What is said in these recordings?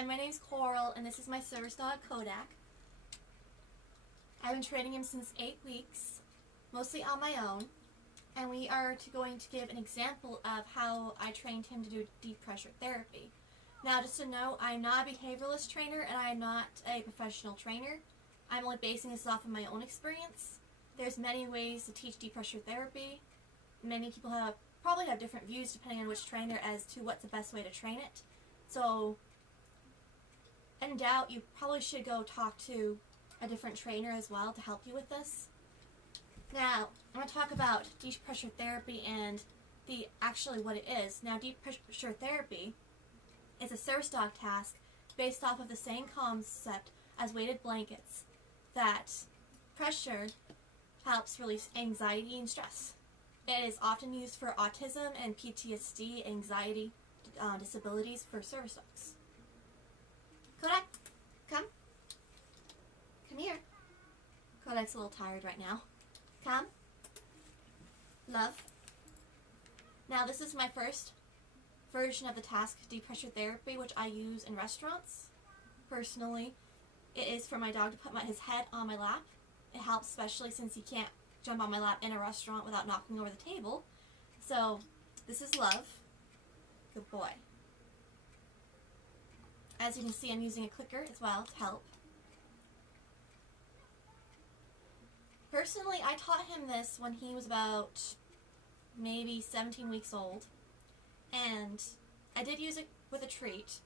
Hi, my name's Coral, and this is my service dog, Kodak. I've been training him since 8 weeks, mostly on my own, and we are going to give an example of how I trained him to do deep pressure therapy. Now, just to note, I'm not a behavioralist trainer, and I'm not a professional trainer. I'm only basing this off of my own experience. There's many ways to teach deep pressure therapy. Many people probably have different views depending on which trainer as to what's the best way to train it. So, in doubt, you probably should go talk to a different trainer as well to help you with this. Now, I'm going to talk about deep pressure therapy and actually what it is. Now, deep pressure therapy is a service dog task based off of the same concept as weighted blankets, that pressure helps release anxiety and stress. It is often used for autism and PTSD, anxiety, disabilities for service dogs. Kodak, come. Come here. Kodak's a little tired right now. Come. Love. Now, this is my first version of the task, deep pressure therapy, which I use in restaurants. Personally, it is for my dog to put his head on my lap. It helps, especially since he can't jump on my lap in a restaurant without knocking over the table. So, this is Love. Good boy. As you can see, I'm using a clicker as well to help. Personally, I taught him this when he was about maybe 17 weeks old, and I did use it with a treat,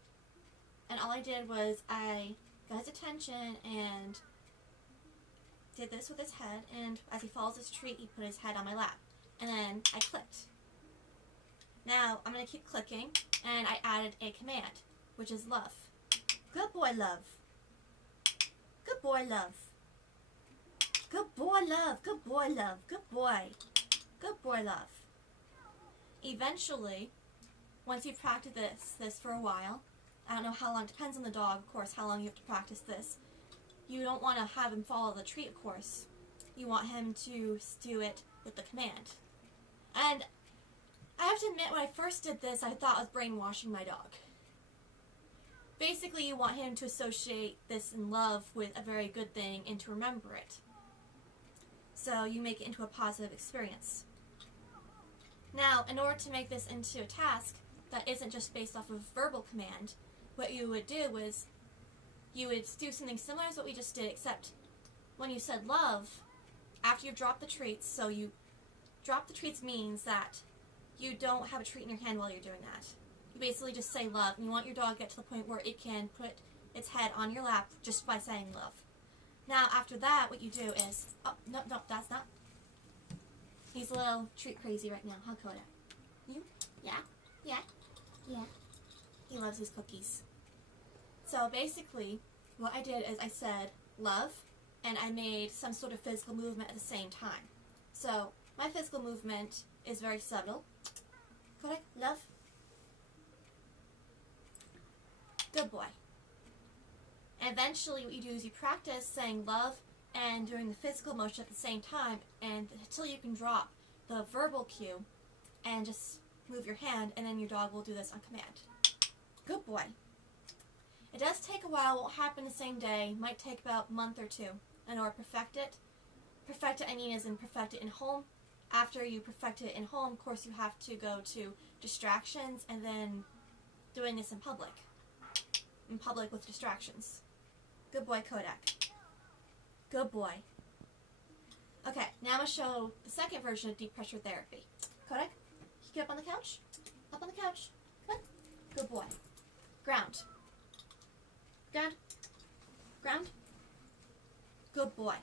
and all I did was I got his attention and did this with his head, and as he follows his treat, he put his head on my lap, and then I clicked. Now, I'm going to keep clicking, and I added a command, which is Love. Good boy, Love. Good boy, Love. Good boy, Love. Good boy, Love. Good boy. Good boy, Love. Eventually, once you practice this for a while, I don't know how long, depends on the dog, of course, how long you have to practice this. You don't want to have him follow the treat, of course. You want him to do it with the command. And I have to admit, when I first did this, I thought I was brainwashing my dog. Basically, you want him to associate this in love with a very good thing and to remember it. So you make it into a positive experience. Now, in order to make this into a task that isn't just based off of verbal command, what you would do is you would do something similar as what we just did, except when you said love, after you drop the treats, so you drop the treats means that you don't have a treat in your hand while you're doing that. You basically just say love, and you want your dog to get to the point where it can put its head on your lap just by saying love. Now, after that, what you do is, oh, no, that's not. He's a little treat crazy right now, huh, Kodak? You? Yeah? Yeah? Yeah. He loves his cookies. So basically, what I did is I said love, and I made some sort of physical movement at the same time. So my physical movement is very subtle. Kodak, love. Good boy. And eventually what you do is you practice saying love and doing the physical motion at the same time, and until you can drop the verbal cue and just move your hand, and then your dog will do this on command. Good boy. It does take a while, won't happen the same day, might take about a month or two in order to perfect it. Perfect it, I mean, as in perfect it in home. After you perfect it in home, of course, you have to go to distractions and then doing this in public. In public with distractions. Good boy, Kodak. Good boy. Okay, now I'm going to show the second version of deep pressure therapy. Kodak, get up on the couch. Up on the couch. Come on. Good boy. Ground. Ground. Ground. Good boy.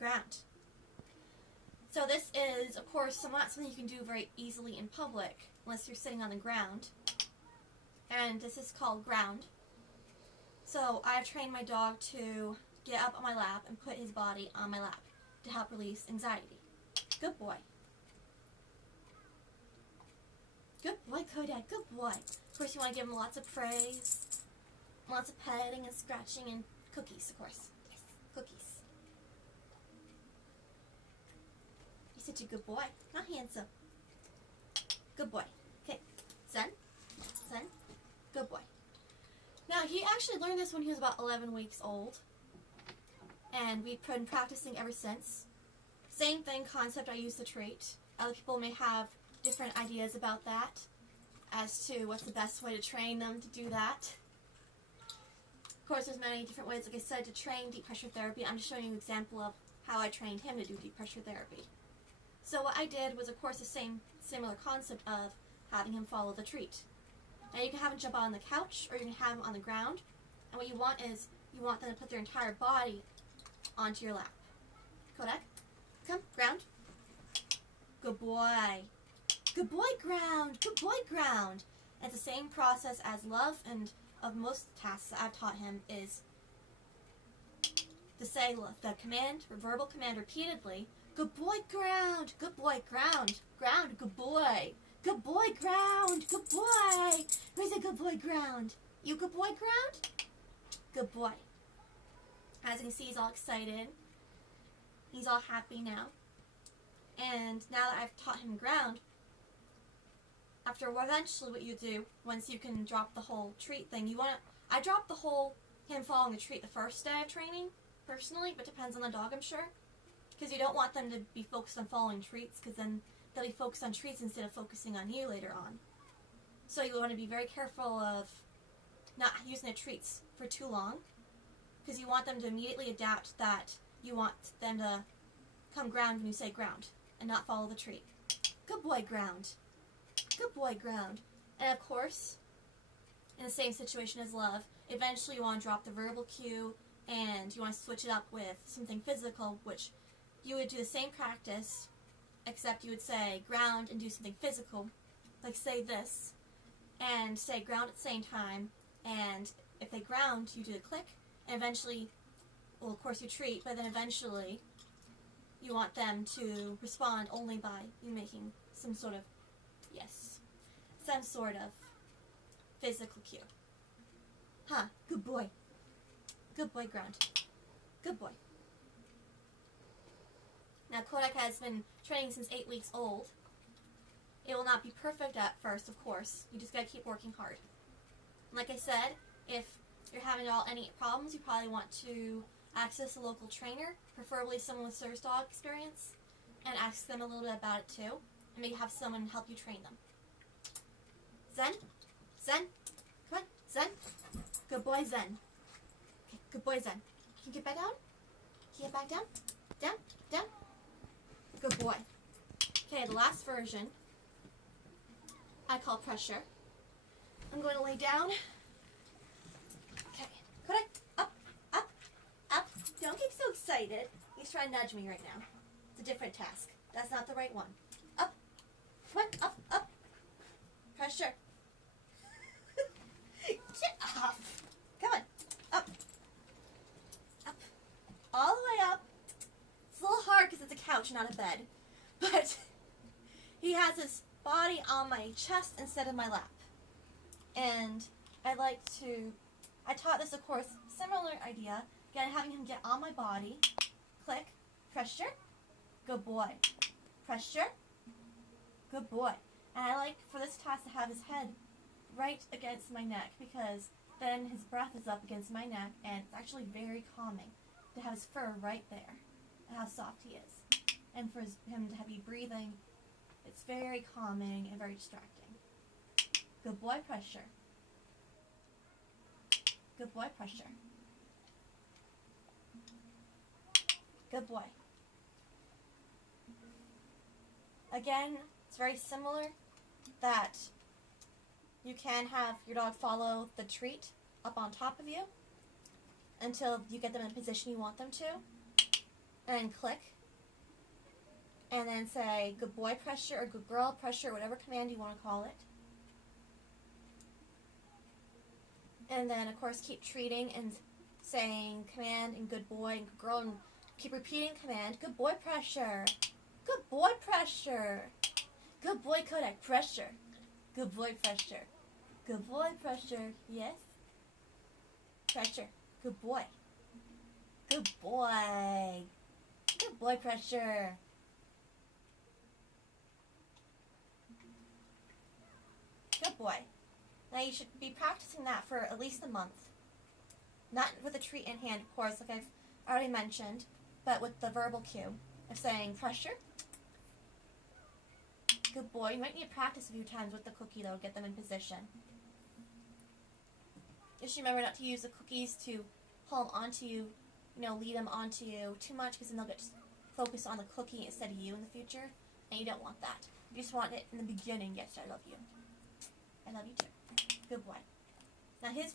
Ground. So this is, of course, not something you can do very easily in public unless you're sitting on the ground. And this is called ground. So I've trained my dog to get up on my lap and put his body on my lap to help release anxiety. Good boy. Good boy, Kodak. Good boy. Of course, you want to give him lots of praise, lots of petting and scratching and cookies, of course. Yes, cookies. You're such a good boy. How handsome. Good boy. Okay, son. Good boy. Now actually learned this when he was about 11 weeks old, and we've been practicing ever since. Same thing, concept, I use the treat. Other people may have different ideas about that as to what's the best way to train them to do that. Of course, there's many different ways, like I said, to train deep pressure therapy. I'm just showing you an example of how I trained him to do deep pressure therapy. So what I did was, of course, the similar concept of having him follow the treat. Now you can have him jump on the couch, or you can have him on the ground. And what you want is, you want them to put their entire body onto your lap. Kodak, come, ground. Good boy. Good boy, ground. Good boy, ground. And it's the same process as love, and of most tasks that I've taught him is to say the command, or verbal command repeatedly. Good boy, ground. Good boy, ground. Ground, good boy. Good boy, ground. Good boy. Who's a good boy, ground? You good boy, ground? Good boy. As you can see, he's all excited. He's all happy now. And now that I've taught him ground, after eventually what you do, once you can drop the whole treat thing, I dropped the whole him following the treat the first day of training, personally, but depends on the dog, I'm sure. Because you don't want them to be focused on following treats, because then they'll be focused on treats instead of focusing on you later on. So you want to be very careful of not using the treats for too long, because you want them to immediately adapt that you want them to come ground when you say ground, and not follow the treat. Good boy, ground. Good boy, ground. And of course, in the same situation as love, eventually you want to drop the verbal cue, and you want to switch it up with something physical, which you would do the same practice, except you would say ground and do something physical, like say this, and say ground at the same time, and if they ground, you do the click, and eventually, well, of course you treat, but then eventually you want them to respond only by you making some sort of, yes, some sort of physical cue. Huh, good boy. Good boy, ground. Good boy. Now, Kodak has been training since 8 weeks old. It will not be perfect at first, of course. You just gotta keep working hard. And like I said, if you're having any problems, you probably want to access a local trainer, preferably someone with service dog experience, and ask them a little bit about it too, and maybe have someone help you train them. Zen? Zen? Come on, Zen? Good boy, Zen. Okay, good boy, Zen. Can you get back down? Can you get back down? Down? Down? Good boy. Okay, the last version I call pressure. I'm going to lay down. Okay, Kodak, up, up, up. Don't get so excited. He's trying to nudge me right now. It's a different task. That's not the right one. Up. Come on, up, up. Pressure. Get off. Come on. Up. Up. All the way up. It's a little hard because it's a couch, not a bed. But he has his body on my chest instead of my lap. And I taught this, of course, similar idea. Again, having him get on my body. Click. Pressure. Good boy. Pressure. Good boy. And I like for this task to have his head right against my neck, because then his breath is up against my neck, and it's actually very calming to have his fur right there, and how soft he is. And for him to be breathing, it's very calming and very distracting. Good boy, pressure. Good boy, pressure. Good boy. Again, it's very similar that you can have your dog follow the treat up on top of you until you get them in a position you want them to, and then click, and then say good boy pressure or good girl pressure, whatever command you want to call it. And then, of course, keep treating and saying command and good boy and good girl, and keep repeating command. Good boy pressure. Good boy pressure. Good boy Kodak pressure. Good boy pressure. Good boy pressure. Yes. Pressure. Good boy. Good boy. Good boy pressure. Good boy. Now you should be practicing that for at least a month. Not with a treat in hand, of course, like I've already mentioned, but with the verbal cue of saying pressure. Good boy. You might need to practice a few times with the cookie, though, to get them in position. Just remember not to use the cookies to pull them onto you, lead them onto you too much, because then they'll get focused on the cookie instead of you in the future, and you don't want that. You just want it in the beginning. Yes, I love you. I love you too. Good boy. Now his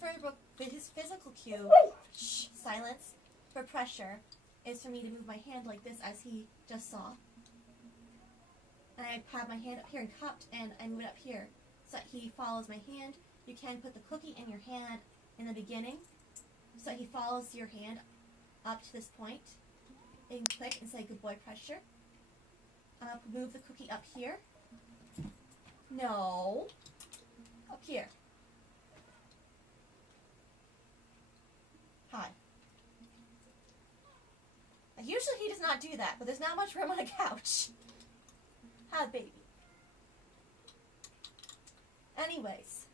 physical cue, shh, silence, for pressure, is for me to move my hand like this, as he just saw. And I have my hand up here and cupped, and I move it up here so that he follows my hand. You can put the cookie in your hand in the beginning so that he follows your hand up to this point. You can click and say, good boy, pressure. Move the cookie up here. No. Up here. Hi. Now, usually he does not do that, but there's not much room on a couch. Hi, baby. Anyways.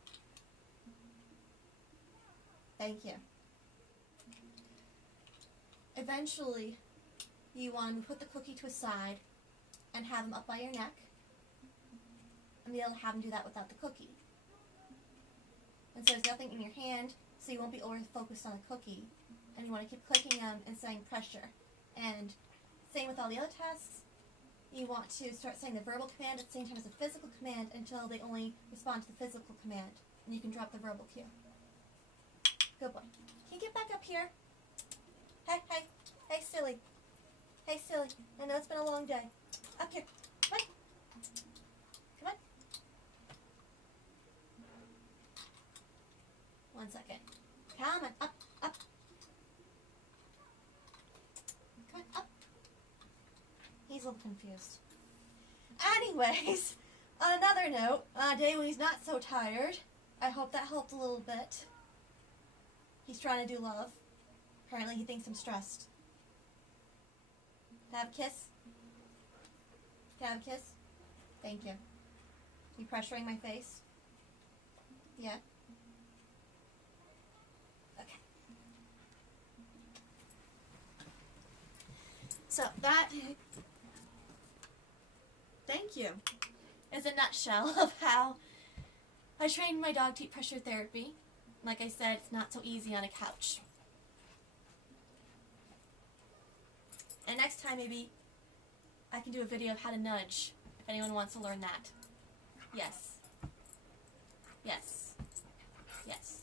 Thank you. Eventually, you want to put the cookie to a side and have him up by your neck, and be able to have him do that without the cookie. And so there's nothing in your hand, so you won't be over-focused on the cookie. And you want to keep clicking them and saying pressure. And same with all the other tasks. You want to start saying the verbal command at the same time as the physical command until they only respond to the physical command. And you can drop the verbal cue. Good boy. Can you get back up here? Hey, hey. Hey, silly. Hey, silly. I know it's been a long day. Up here. Come on. Come on. 1 second. Come on. Up, up. Come on, up. He's a little confused. Anyways, on another note, on a day when he's not so tired, I hope that helped a little bit. He's trying to do love. Apparently he thinks I'm stressed. Can I have a kiss? Can I have a kiss? Thank you. You pressuring my face? Yeah? Okay. So that, thank you, is a nutshell of how I trained my dog deep pressure therapy. Like I said, it's not so easy on a couch. And next time maybe I can do a video of how to nudge, if anyone wants to learn that. Yes. Yes. Yes.